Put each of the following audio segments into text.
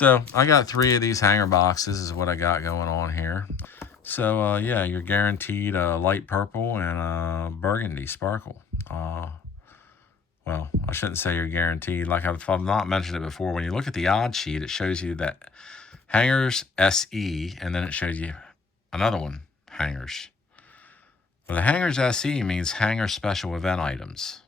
So I got 3 of these hanger boxes is what I got going on here. So yeah, you're guaranteed a light purple and a burgundy sparkle. Well, I shouldn't say you're guaranteed. Like if I've not mentioned it before, when you look at the odd sheet, it shows you that hangers SE, and then it shows you another one, hangers. Well, the hangers SE means hanger special event items.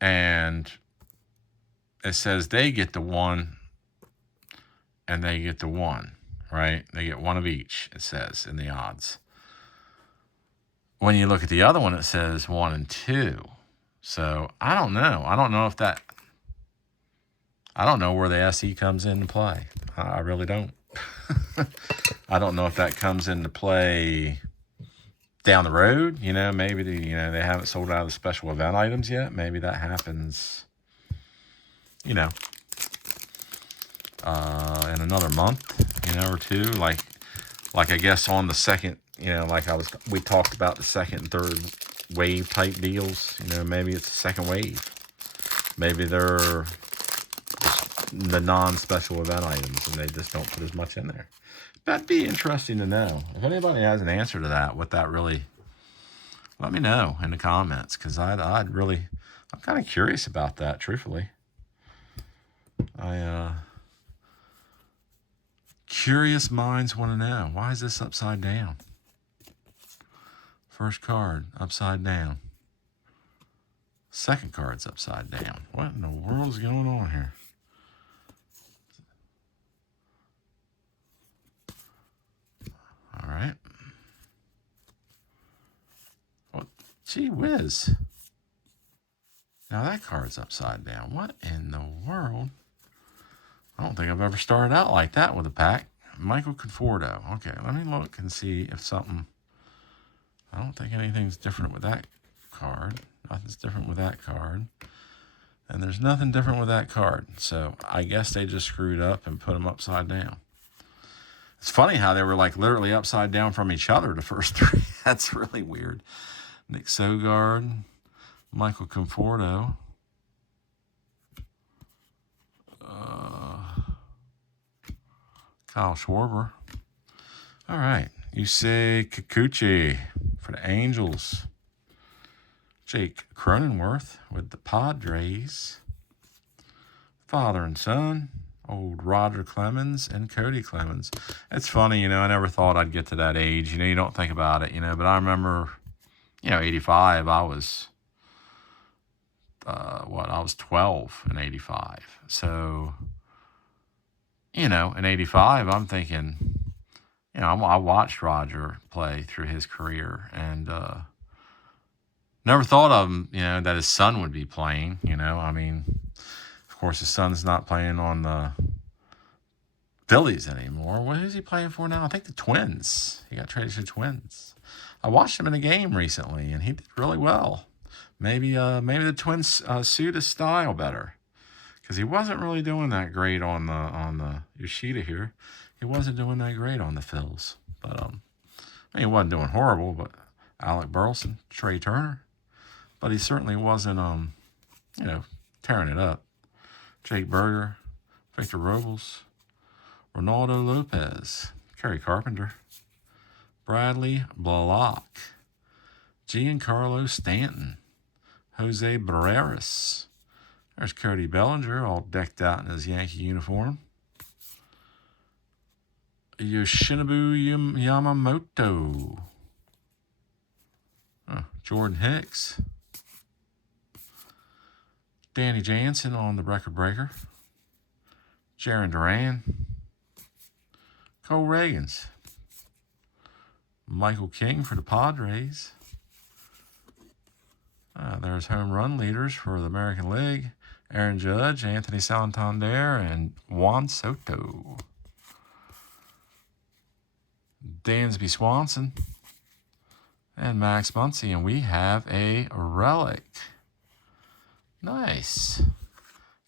And it says they get the 1 and they get the 1, right? They get 1 of each, it says in the odds. When you look at the other one, it says 1 and 2. So I don't know. I don't know if that, I don't know where the SE comes into play. I really don't. I don't know if that comes into play down the road. You know, maybe they haven't sold out of the special event items yet. Maybe that happens, you know, in another month, or 2. Like I guess on the second, we talked about the second and third wave type deals. Maybe it's the second wave. Maybe they're the non-special event items and they just don't put as much in there. That'd be interesting to know. If anybody has an answer to that, what that really, let me know in the comments, because I'm kind of curious about that, truthfully. Curious minds want to know, why is this upside down? First card, upside down. Second card's upside down. What in the world's going on here? All right. Well, gee whiz. Now that card's upside down. What in the world? I don't think I've ever started out like that with a pack. Michael Conforto. Okay, let me look and see if something... I don't think anything's different with that card. Nothing's different with that card. And there's nothing different with that card. So I guess they just screwed up and put them upside down. It's funny how they were like literally upside down from each other, the first 3. That's really weird. Nick Sogard, Michael Conforto, Kyle Schwarber. All right. Yusei Kikuchi for the Angels. Jake Cronenworth with the Padres. Father and son, old Roger Clemens and Cody Clemens. It's funny, I never thought I'd get to that age. You don't think about it, but I remember, 85, I was, I was 12 in 85. So, in 85, I'm thinking, I watched Roger play through his career and never thought of him, that his son would be playing, Of course, his son's not playing on the Phillies anymore. What is he playing for now? I think the Twins. He got traded to the Twins. I watched him in a game recently, and he did really well. Maybe the Twins suit his style better, because he wasn't really doing that great on the Yoshida here. He wasn't doing that great on the Phils, but he wasn't doing horrible. But Alec Burleson, Trey Turner, but he certainly wasn't tearing it up. Jake Berger, Victor Robles, Ronaldo Lopez, Kerry Carpenter, Bradley Block, Giancarlo Stanton, Jose Barreras. There's Cody Bellinger, all decked out in his Yankee uniform. Yoshinobu Yamamoto. Jordan Hicks. Danny Jansen on the record breaker. Jarren Duran. Cole Reagans. Michael King for the Padres. There's home run leaders for the American League. Aaron Judge, Anthony Santander, and Juan Soto. Dansby Swanson. And Max Muncy. And we have a relic. Nice.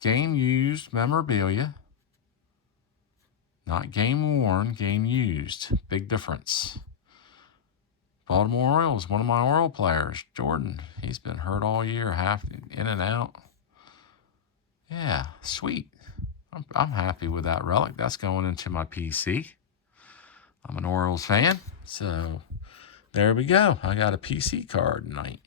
Game used memorabilia. Not game worn, game used. Big difference. Baltimore Orioles, one of my Oriole players, Jordan. He's been hurt all year, half in and out. Yeah, sweet. I'm happy with that relic. That's going into my PC. I'm an Orioles fan, so there we go. I got a PC card tonight.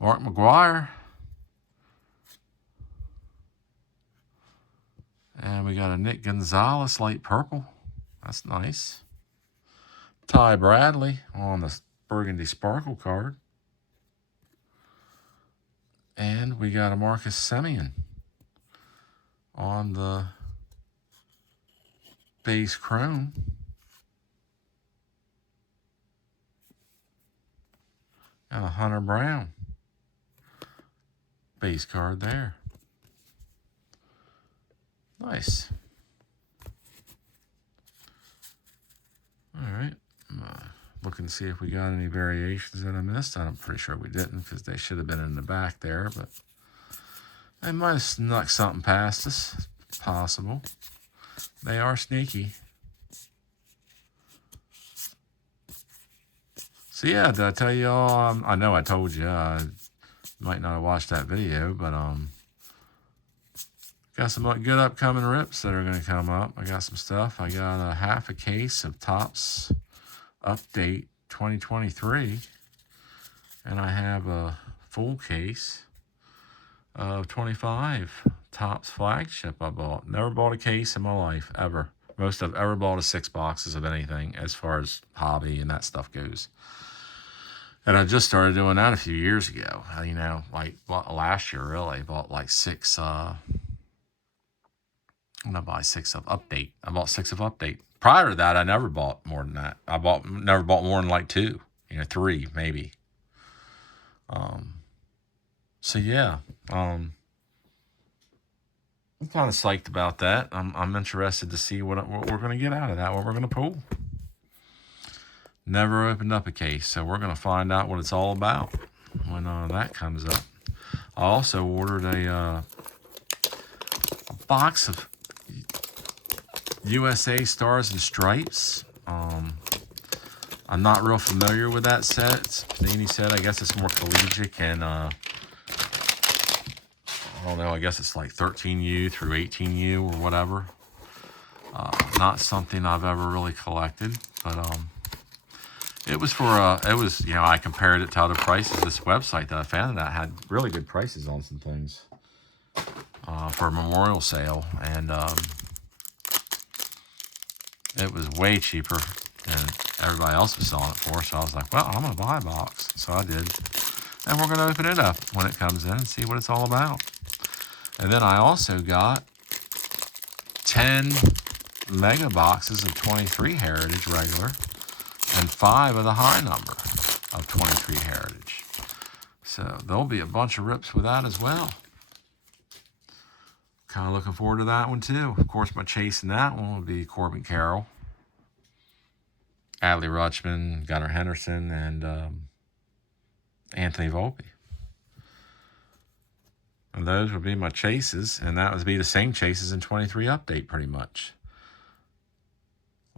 Mark McGwire. And we got a Nick Gonzalez light purple. That's nice. Ty Bradley on the Burgundy Sparkle card. And we got a Marcus Semien on the base chrome. And a Hunter Brown base card there. Nice. All right. Looking to see if we got any variations that I missed. I'm pretty sure we didn't because they should have been in the back there, but they might have snuck something past us. It's possible. They are sneaky. So yeah, did I tell you all? I know I told you. I might not have watched that video, but got some good upcoming rips that are going to come up. I got some stuff. I got a half a case of TOPPS Update 2023. And I have a full case of 25 TOPPS flagship I bought. Never bought a case in my life, ever. Most I've ever bought is 6 boxes of anything as far as hobby and that stuff goes. And I just started doing that a few years ago. You know, like last year, really. I bought like 6... I buy 6 of Update. I bought 6 of Update. Prior to that, I never bought more than that. Never bought more than like 2, 3 maybe. So yeah, I'm kind of psyched about that. I'm interested to see what we're going to get out of that, what we're going to pull. Never opened up a case, so we're going to find out what it's all about when that comes up. I also ordered a box of USA Stars and Stripes. I'm not real familiar with that set. It's Panini set. I guess it's more collegiate and I don't know. I guess it's like 13U through 18U or whatever. Not something I've ever really collected, but it was for I compared it to other prices. This website that I found that had really good prices on some things for a memorial sale, and it was way cheaper than everybody else was selling it for. So I was like, well, I'm gonna buy a box. So I did, and we're gonna open it up when it comes in and see what it's all about. And then I also got 10 mega boxes of 23 Heritage regular and 5 of the high number of 23 Heritage. So there'll be a bunch of rips with that as well. Kind of looking forward to that one too. Of course, my chase in that one will be Corbin Carroll, Adley Rutschman, Gunnar Henderson, and Anthony Volpe. And those would be my chases, and that would be the same chases in 23 Update pretty much.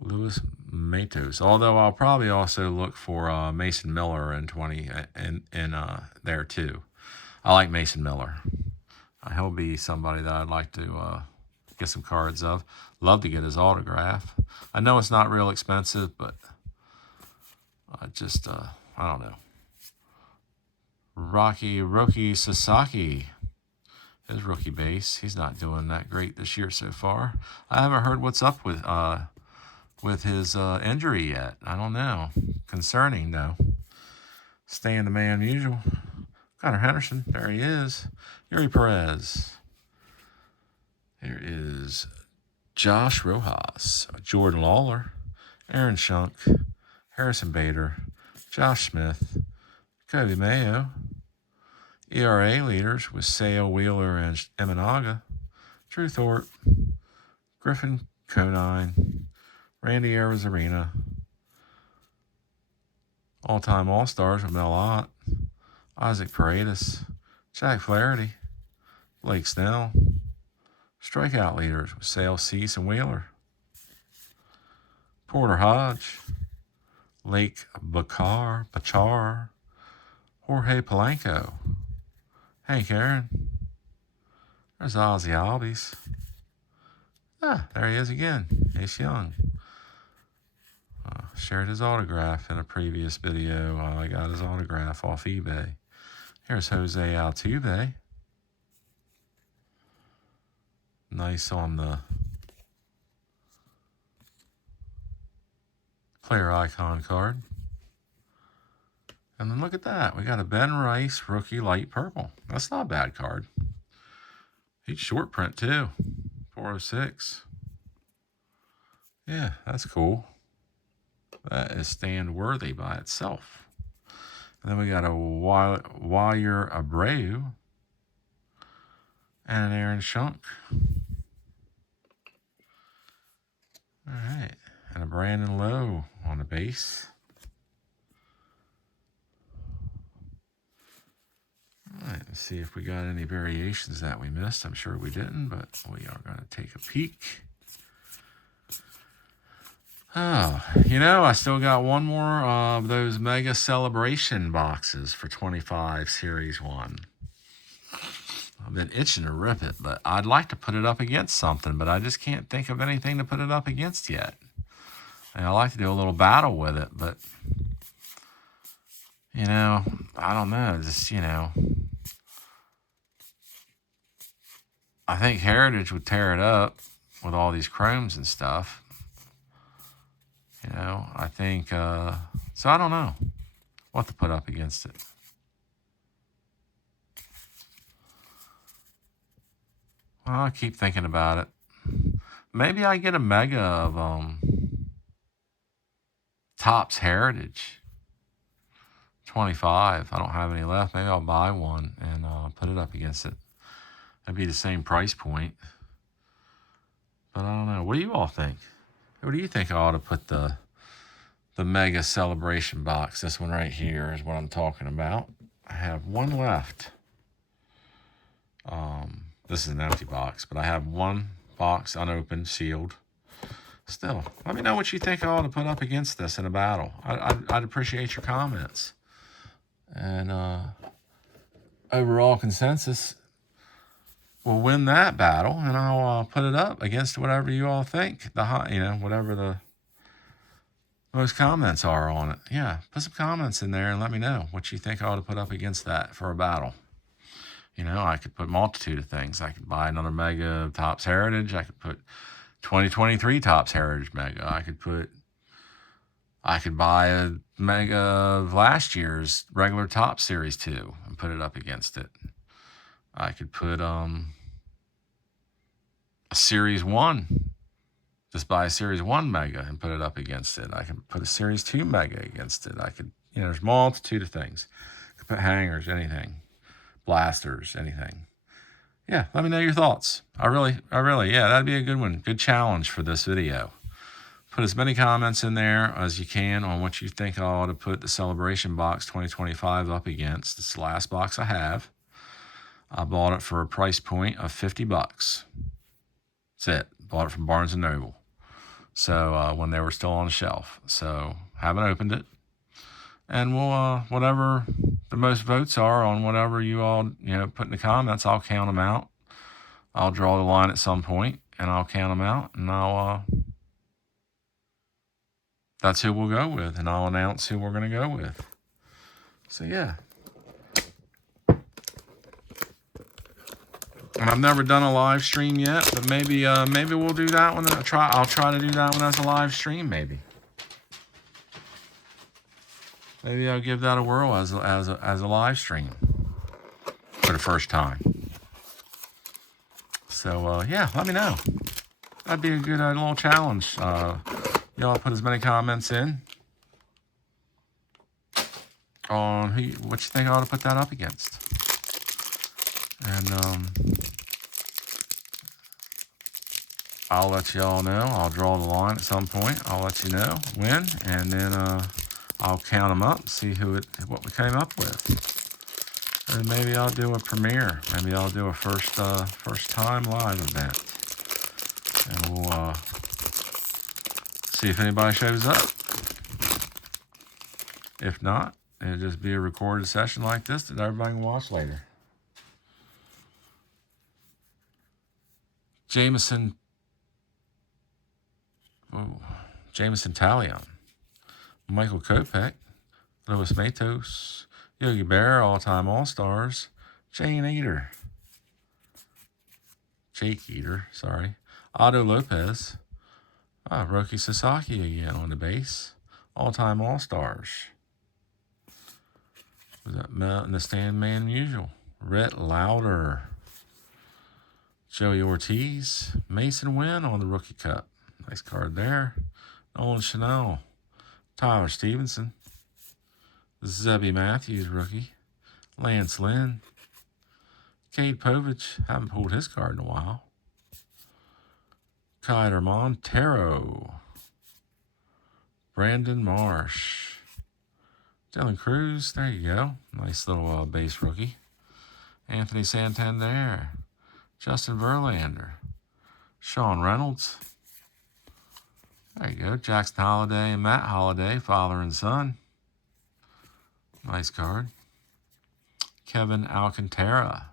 Louis Matos. Although I'll probably also look for Mason Miller in 20 in there too. I like Mason Miller. He'll be somebody that I'd like to get some cards of. Love to get his autograph. I know it's not real expensive, but I just I don't know. Roki Sasaki. His rookie base. He's not doing that great this year so far. I haven't heard what's up with his injury yet. I don't know. Concerning, though. Staying the man usual. Gunnar Henderson. There he is. Yuri Perez. Here is Josh Rojas. Jordan Lawler. Aaron Shunk. Harrison Bader. Josh Smith. Kobe Mayo. ERA leaders with Sale, Wheeler, and Eminaga. Drew Thorpe. Griffin Conine. Randy Arozarena. All-time All-Stars with Mel Ott. Isaac Paredes. Jack Flaherty. Blake Snell. Strikeout leaders with Sale, Cease, and Wheeler. Porter Hodge. Lake Bachar. Jorge Polanco. Hank Aaron. There's Ozzy Albies. Ah, there he is again. Ace Young. Shared his autograph in a previous video. I got his autograph off eBay. Here's Jose Altuve. Nice on the player icon card. And then look at that. We got a Ben Rice rookie light purple. That's not a bad card. He's short print too. 406. Yeah, that's cool. That is stand worthy by itself. And then we got a Wire Abreu and an Aaron Schunk. All right. And a Brandon Lowe on the base. All right, let's see if we got any variations that we missed. I'm sure we didn't, but we are going to take a peek. Oh, you know, I still got one more of those Mega Celebration boxes for 25 Series 1. I've been itching to rip it, but I'd like to put it up against something, but I just can't think of anything to put it up against yet. And I like to do a little battle with it, but, you know, I don't know. Just, you know, I think Heritage would tear it up with all these chromes and stuff. You know, I think, so I don't know what to put up against it. Well, I keep thinking about it. Maybe I get a mega of TOPPS Heritage 25. I don't have any left. Maybe I'll buy one and put it up against it. That'd be the same price point. But I don't know. What do you all think? What do you think I ought to put the Mega Celebration box? This one right here is what I'm talking about. I have one left. This is an empty box, but I have one box unopened, sealed. Still, let me know what you think I ought to put up against this in a battle. I'd appreciate your comments. And overall consensus will win that battle, and I'll put it up against whatever you all think. You know, whatever the most comments are on it. Yeah, put some comments in there and let me know what you think I ought to put up against that for a battle. You know, I could put a multitude of things. I could buy another Mega TOPPS Heritage. I could put 2023 TOPPS Heritage Mega. I could buy a Mega of last year's regular TOPPS Series 2 and put it up against it. I could put a Series 1. Just buy a Series 1 Mega and put it up against it. I could put a Series 2 Mega against it. I could, you know, there's a multitude of things. I could put hangers, anything. Blasters, anything. Yeah, let me know your thoughts. I really, yeah, that'd be a good one. Good challenge for this video. Put as many comments in there as you can on what you think I ought to put the Celebration Box 2025 up against. It's the last box I have. I bought it for a price point of $50. That's it. Bought it from Barnes & Noble. So when they were still on the shelf. So haven't opened it. And we'll, whatever the most votes are on whatever you all, you know, put in the comments, I'll count them out. I'll draw the line at some point, and I'll count them out, and that's who we'll go with, and I'll announce who we're going to go with. So, yeah. And I've never done a live stream yet, but maybe we'll do that one. I'll try to do that one as a live stream, maybe. Maybe I'll give that a whirl as a live stream for the first time. So, yeah, let me know. That'd be a good little challenge. Y'all put as many comments in on what you think I ought to put that up against. And I'll let y'all know. I'll draw the line at some point. I'll let you know when, and then I'll count them up, see what we came up with. And maybe I'll do a premiere. Maybe I'll do a first time live event. And we'll see if anybody shows up. If not, it'll just be a recorded session like this that everybody can watch later. Jameson Jameson Talion, Michael Kopech, Louis Matos, Yogi Berra, all-time All-Stars, Jake Eater, sorry, Otto Lopez, Roki Sasaki again on the base, all-time All-Stars. Was that in the stand man usual? Rhett Lauder, Joey Ortiz, Mason Wynn on the Rookie Cup. Nice card there. Nolan Chanel, Tyler Stevenson, Zebby Matthews rookie, Lance Lynn, Cade Povich, haven't pulled his card in a while. Kaider Montero, Brandon Marsh, Dylan Cruz, there you go. Nice little base rookie. Anthony Santander, Justin Verlander, Sean Reynolds. There you go. Jackson Holiday and Matt Holiday, father and son. Nice card. Kevin Alcantara,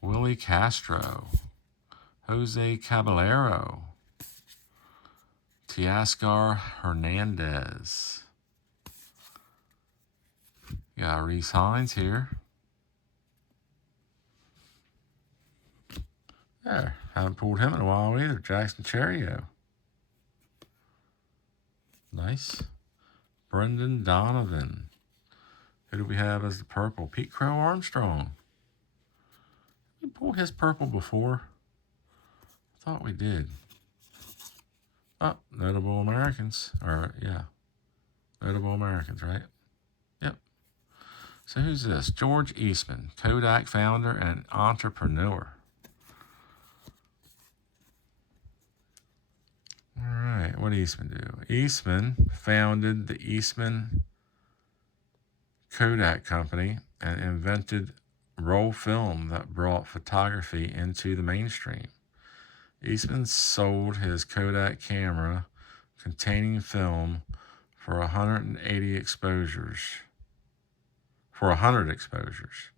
Willie Castro, Jose Caballero, Teoscar Hernandez. Got Reese Hines here. There, haven't pulled him in a while either. Jackson Cherio. Nice. Brendan Donovan. Who do we have as the purple? Pete Crow Armstrong. Did we pull his purple before? I thought we did. Oh, Notable Americans. Or, yeah. Notable Americans, right? Yep. So who's this? George Eastman, Kodak founder and entrepreneur. All right, what did Eastman do? Eastman founded the Eastman Kodak Company and invented roll film that brought photography into the mainstream. Eastman sold his Kodak camera containing film for 180 exposures. For 100 exposures.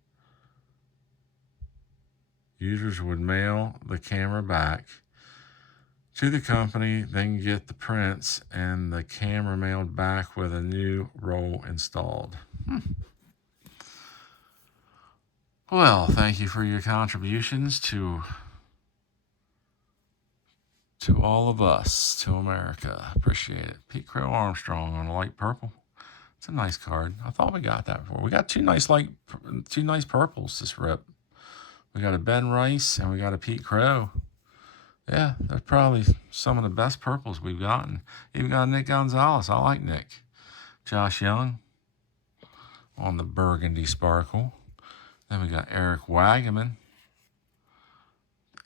Users would mail the camera back to the company, then get the prints and the camera mailed back with a new roll installed. Well, thank you for your contributions to all of us, to America. Appreciate it. Pete Crow Armstrong on a light purple. It's a nice card. I thought we got that before. We got two nice purples this rip. We got a Ben Rice and we got a Pete Crow. Yeah, that's probably some of the best purples we've gotten. Even got Nick Gonzalez. I like Nick. Josh Young on the Burgundy Sparkle. Then we got Eric Wagaman.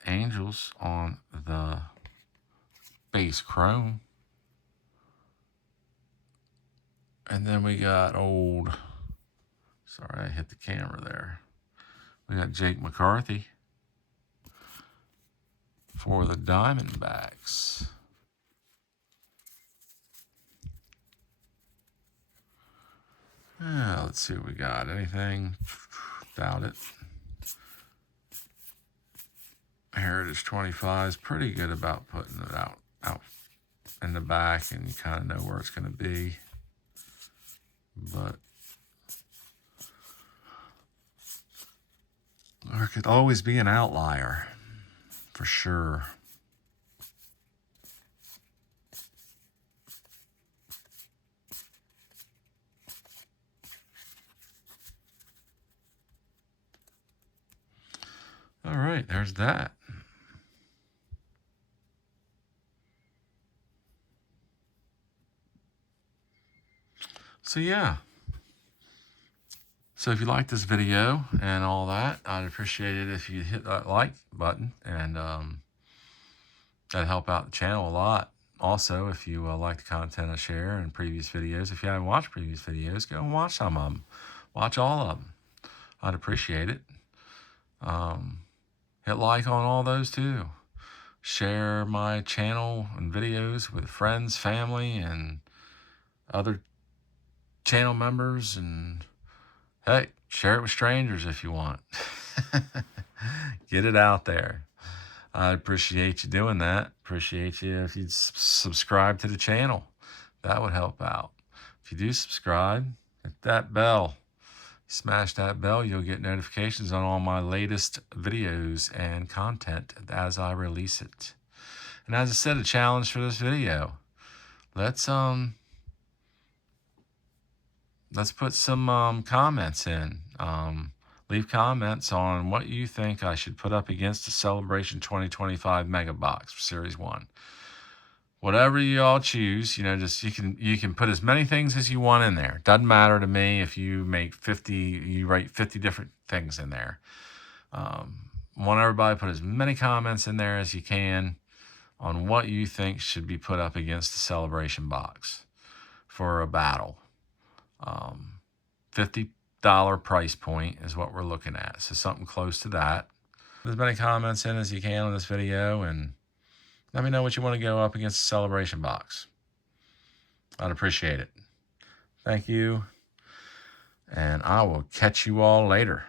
Angels on the base chrome. And then we got sorry, I hit the camera there. We got Jake McCarthy for the Diamondbacks. Let's see what we got. Anything? Doubt it. Heritage 25 is pretty good about putting it out in the back, and you kind of know where it's going to be. But there could always be an outlier, for sure. All right, there's that. So yeah. So if you like this video and all that, I'd appreciate it if you hit that like button, and that'd help out the channel a lot. Also, if you like the content I share in previous videos, if you haven't watched previous videos, go and watch some of them. Watch all of them. I'd appreciate it. Hit like on all those too. Share my channel and videos with friends, family, and other channel members, and share it with strangers if you want. Get it out there. I appreciate you doing that. Appreciate you if you'd subscribe to the channel. That would help out. If you do subscribe, hit that bell. Smash that bell, you'll get notifications on all my latest videos and content as I release it. And as I said, a challenge for this video. Let's put some comments in. Leave comments on what you think I should put up against the Celebration 2025 Mega Box for Series 1. Whatever you all choose, just you can put as many things as you want in there. Doesn't matter to me if you write 50 different things in there. Want everybody to put as many comments in there as you can on what you think should be put up against the Celebration box for a battle. $50 price point is what we're looking at. So something close to that. Put as many comments in as you can on this video, and let me know what you want to go up against the Celebration box. I'd appreciate it. Thank you. And I will catch you all later.